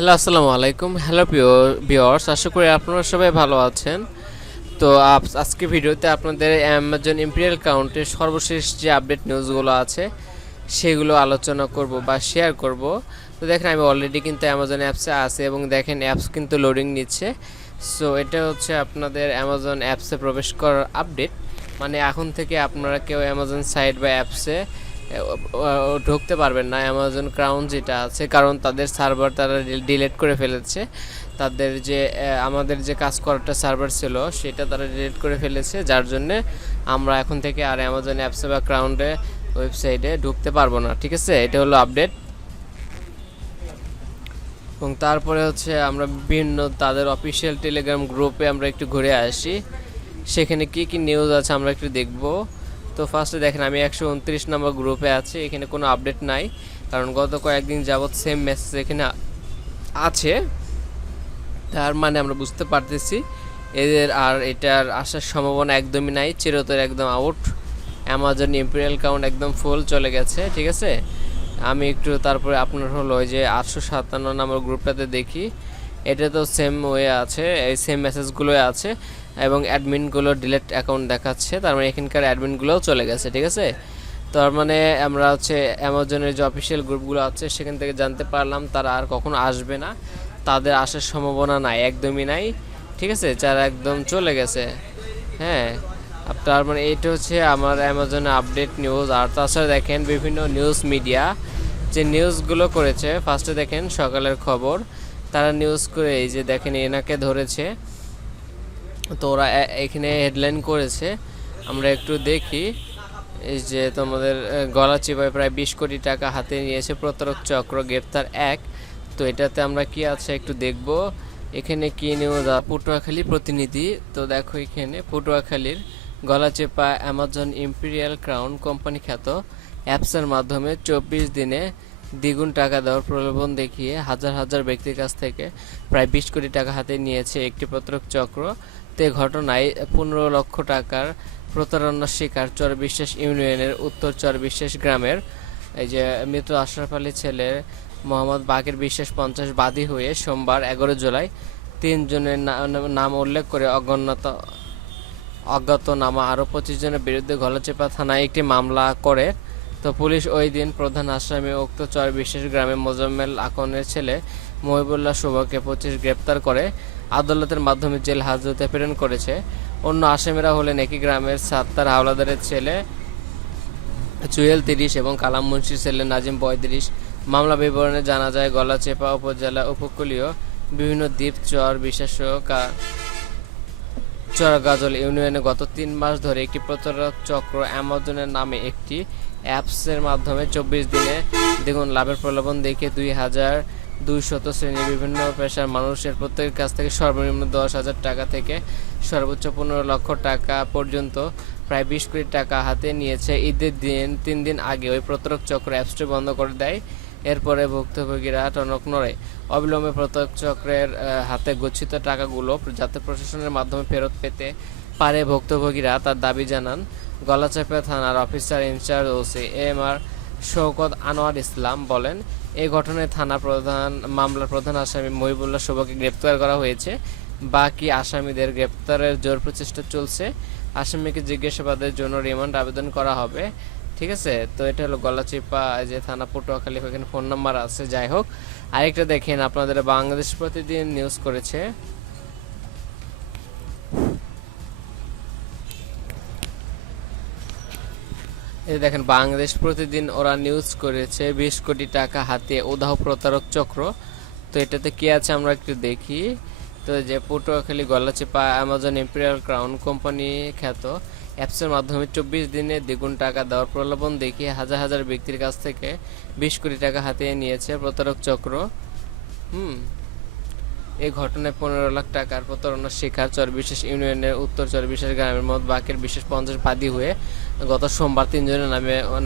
Hello, আসসালামু আলাইকুম। Hello viewers, আশা করি আপনারা সবাই ভালো আছেন। তো আজকে ভিডিওতে আপনাদের অ্যামাজন ইম্পেরিয়াল ক্রাউনের সর্বশেষ যে আপডেট নিউজগুলো আছে সেগুলো আলোচনা করব বা শেয়ার করব। তো দেখেন, আমি অলরেডি কিন্তু অ্যামাজন অ্যাপসে আছে এবং দেখেন অ্যাপস কিন্তু লোডিং নিচ্ছে। সো এটা হচ্ছে আপনাদের অ্যামাজন অ্যাপসে প্রবেশ করার আপডেট। মানে এখন থেকে আপনারা কেউ অ্যামাজন সাইট বা অ্যাপসে ঢুকতে পারবেন না অ্যামাজন ক্রাউন যেটা আছে, কারণ তাদের সার্ভার তারা ডিলিট করে ফেলেছে। তাদের যে আমাদের যে কাজ করাটা সার্ভার ছিল সেটা তারা ডিলিট করে ফেলেছে, যার জন্যে আমরা এখন থেকে আর অ্যামাজন অ্যাপসে বা ক্রাউনে ওয়েবসাইটে ঢুকতে পারবো না। ঠিক আছে, এটা হলো আপডেট। এবং তারপরে হচ্ছে আমরা বিভিন্ন তাদের অফিসিয়াল টেলিগ্রাম গ্রুপে আমরা একটু ঘুরে আসি, সেখানে কি কি নিউজ আছে আমরা একটু দেখব। তো ফার্স্টে দেখেন, আমি 129 নম্বর গ্রুপে আছি। এখানে কোনো আপডেট নাই, কারণ গত কয়েকদিন যাবৎ সেম মেসেজ এখানে আছে। তার মানে আমরা বুঝতে পারতেছি এদের আর এটার আসার সম্ভাবনা একদমই নাই, চিরতর একদম আউট। অ্যামাজন ইম্পেরিয়াল ক্রাউন একদম ফুল চলে গেছে। ঠিক আছে, আমি একটু তারপরে আপনার হলো ওই যে 857 নম্বর গ্রুপটাতে দেখি, এটা তো সেম ওয়ে আছে, এই সেম মেসেজগুলোই আছে এবং অ্যাডমিনগুলো ডিলেট অ্যাকাউন্ট দেখাচ্ছে, তার মানে এখানকার অ্যাডমিনগুলোও চলে গেছে। ঠিক আছে, তার মানে আমরা হচ্ছে অ্যামাজনের যে অফিসিয়াল গ্রুপগুলো আছে সেখান থেকে জানতে পারলাম তারা আর কখনো আসবে না, তাদের আসার সম্ভাবনা নাই, একদমই নাই। ঠিক আছে, যারা একদম চলে গেছে। হ্যাঁ, তার মানে এইটা হচ্ছে আমার অ্যামাজনে আপডেট নিউজ। আর তাছাড়া দেখেন বিভিন্ন নিউজ মিডিয়া যে নিউজগুলো করেছে, ফার্স্টে দেখেন সকালের খবর, তারা নিউজ করে এই যে দেখেন এনাকে ধরেছে। তো ওরা এখানে হেডলাইন করেছে, আমরা একটু দেখি। এই যে তোমাদের গলা চিপায় প্রায় 20 কোটি টাকা হাতে নিয়েছে প্রতারক চক্র, গ্রেপ্তার 1। তো এটাতে আমরা কি আছে একটু দেখব। এখানে কি নিউজ, পটুয়াখালী প্রতিনিধি। তো দেখো এখানে পটুয়াখালীর গলাচেপা অ্যামাজন ইম্পেরিয়াল ক্রাউন কোম্পানি খ্যাত অ্যাপসের মাধ্যমে 24 দিনে দ্বিগুণ টাকা দেওয়ার প্রলোভন দেখিয়ে হাজার হাজার ব্যক্তির কাছ থেকে প্রায় 20 কোটি টাকা হাতে নিয়েছে একটি প্রতারক চক্র। তে ঘটনায় 15 লক্ষ টাকার প্রতারণার শিকার চরবিশ্বাস ইউনিয়নের উত্তর চরবিশ্বাস গ্রামের এই যে মৃত আশরাফ আলী ছেলের মোহাম্মদ বাকের বিশ্বাস 50 বাদী হয়ে সোমবার 11 জুলাই 3 জনের নাম উল্লেখ করে অজ্ঞাতনামা আরও 25 জনের বিরুদ্ধে গলাচিপা থানায় একটি মামলা করে। তো পুলিশ ওই দিন প্রধান আসামি উক্ত চরবিশ্বাস গ্রামে মোজাম্মেল আকনের ছেলে মহিবুল্লাহ শুভকে 25 গ্রেপ্তার করে আদালতের মাধ্যমে জেল হাজতে প্রেরণ করেছে। অন্য আসামিরা হলেন একই গ্রামের সাত্তার হাওলাদারের ছেলে জুয়েল 30 এবং কালাম মুন্সির ছেলে নাজিম 35। মামলা বিবরণে জানা যায়, গলাচেপা উপজেলা উপকূলীয় বিভিন্ন দ্বীপ চর বিশেষ চরগাজল ইউনিয়নে গত 3 মাস ধরে একটি প্রতারক চক্র অ্যামাজনের নামে একটি অ্যাপসের মাধ্যমে 24 দিনে দ্বিগুণ লাভের প্রলোভন দেখিয়ে 2200 শ্রেণীর বিভিন্ন পেশার মানুষের প্রত্যেকের কাছ থেকে সর্বনিম্ন 10,000 টাকা থেকে সর্বোচ্চ 15 লক্ষ টাকা পর্যন্ত প্রায় 20 কোটি টাকা হাতে নিয়েছে। ঈদের দিন 3 দিন আগে ওই প্রতারক চক্র অ্যাপসটি বন্ধ করে দেয়। এরপরে ভুক্তভোগীরা টনক নড়ে। অবিলম্বে প্রতারক চক্রের হাতে গচ্ছিত টাকাগুলো যাতে প্রশাসনের মাধ্যমে ফেরত পেতে পারে ভুক্তভোগীরা তার দাবি জানান গলাচিপা থানার officer in-charge OC MR. Shawkat Anwar Islam বলেন, এই ঘটনায় থানা প্রধান মামলার প্রধান আসামি মহিবুল্লাহ শুভকে গ্রেপ্তার করা হয়েছে। বাকি আসামিদের গ্রেপ্তারের জোর প্রচেষ্টা চলছে। আসামিকে জিজ্ঞাসাবাদের জন্য রিমান্ড আবেদন করা হবে। ঠিক আছে, তো এটা হলো গলাচিপা যে থানা পটুয়াখালী, এখানে ফোন নাম্বার আছে। যাই হোক, আরেকটা দেখেন, আপনাদের বাংলাদেশ প্রতিদিন নিউজ করেছে। এই দেখেন বাংলাদেশ প্রতিদিন ওরা নিউজ করেছে 20 কোটি টাকা হাতে উধাও প্রতারক চক্র। তো এটাতে কি আছে আমরা একটু দেখি। তো যে Patuakhali Galachipa Amazon imperial crown company খ্যাত অ্যাপসের মাধ্যমে 24 দিনে দ্বিগুণ টাকা দেওয়ার প্রলোভন দেখিয়ে হাজার হাজার ব্যক্তির কাছ থেকে 20 কোটি টাকা হাতিয়ে নিয়েছে প্রতারক চক্র। এই ঘটনায় 15 লাখ টাকার প্রতারণার শিকার চরবিশ্বাস ইউনিয়নের উত্তর চরবিশ্বাস গ্রামের মোহাম্মদ বাকের বিশ্বাস 50 বাদী হয়ে গত সোমবার 3 জনের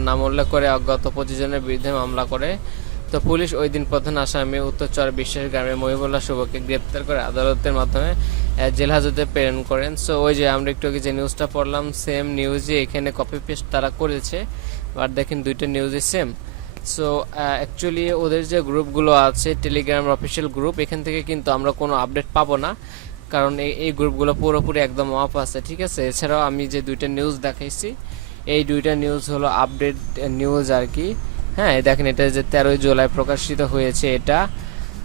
নাম উল্লেখ করে অজ্ঞাত 25 জনের বিরুদ্ধে মামলা করে। তো পুলিশ ওই দিন প্রধান আসামি উত্তর চরবিশ্বাস গ্রামের মহিবুল্লাহ শুভকে গ্রেপ্তার করে আদালতের মাধ্যমে জেল হাজতে প্রেরণ করেন। সো ওই যে আমরা একটু আগে যে নিউজটা পড়লাম সেম নিউজই এখানে কপি পেস্ট তারা করেছে, বাট দেখেন দুইটা নিউজই সেম। সো অ্যাকচুয়ালি ওদের যে গ্রুপগুলো আছে টেলিগ্রাম অফিসিয়াল গ্রুপ, এখান থেকে কিন্তু আমরা কোনো আপডেট পাবো না, কারণ এই গ্রুপগুলো পুরোপুরি একদম অফ আছে, ঠিক আছে। এছাড়াও আমি যে দুইটা নিউজ দেখাইছি, এই দুইটা নিউজ হলো আপডেট নিউজ আর কি। হ্যাঁ, দেখেন এটা যে 13 জুলাই প্রকাশিত হয়েছে এটা।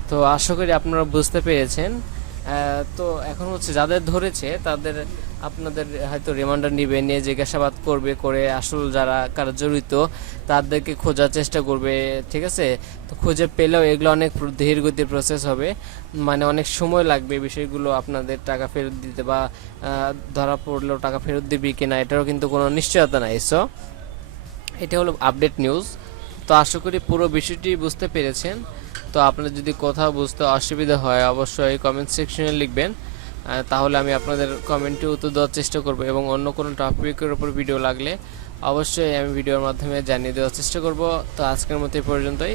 তো আশা করি আপনারা বুঝতে পেরেছেন। তো এখন হচ্ছে যাদের ধরেছে তাদের আপনাদের হয়তো রিমান্ডার নিবে, নিয়ে জিজ্ঞাসাবাদ করবে, করে আসল যারা কারা জড়িত তাদেরকে খোঁজার চেষ্টা করবে, ঠিক আছে। তো খুঁজে পেলেও এগুলো অনেক ধীর গতির প্রসেস হবে, মানে অনেক সময় লাগবে বিষয়গুলো আপনাদের টাকা ফেরত দিতে, বা ধরা পড়লেও টাকা ফেরত দিবি কিনা এটারও কিন্তু কোনো নিশ্চয়তা নাই। সো এটা হলো আপডেট নিউজ। তো আশা করি পুরো বিষয়টি বুঝতে পেরেছেন। তো আপনার যদি কোথাও বুঝতে অসুবিধা হয় অবশ্যই কমেন্ট সেকশনে লিখবেন, তাহলে আমি আপনাদের কমেন্টে উত্তর দেওয়ার চেষ্টা করব, এবং অন্য কোনো টপিকের উপর ভিডিও লাগলে অবশ্যই আমি ভিডিওর মাধ্যমে জানিয়ে দেওয়ার চেষ্টা করব। তো আজকের মতো এই পর্যন্তই।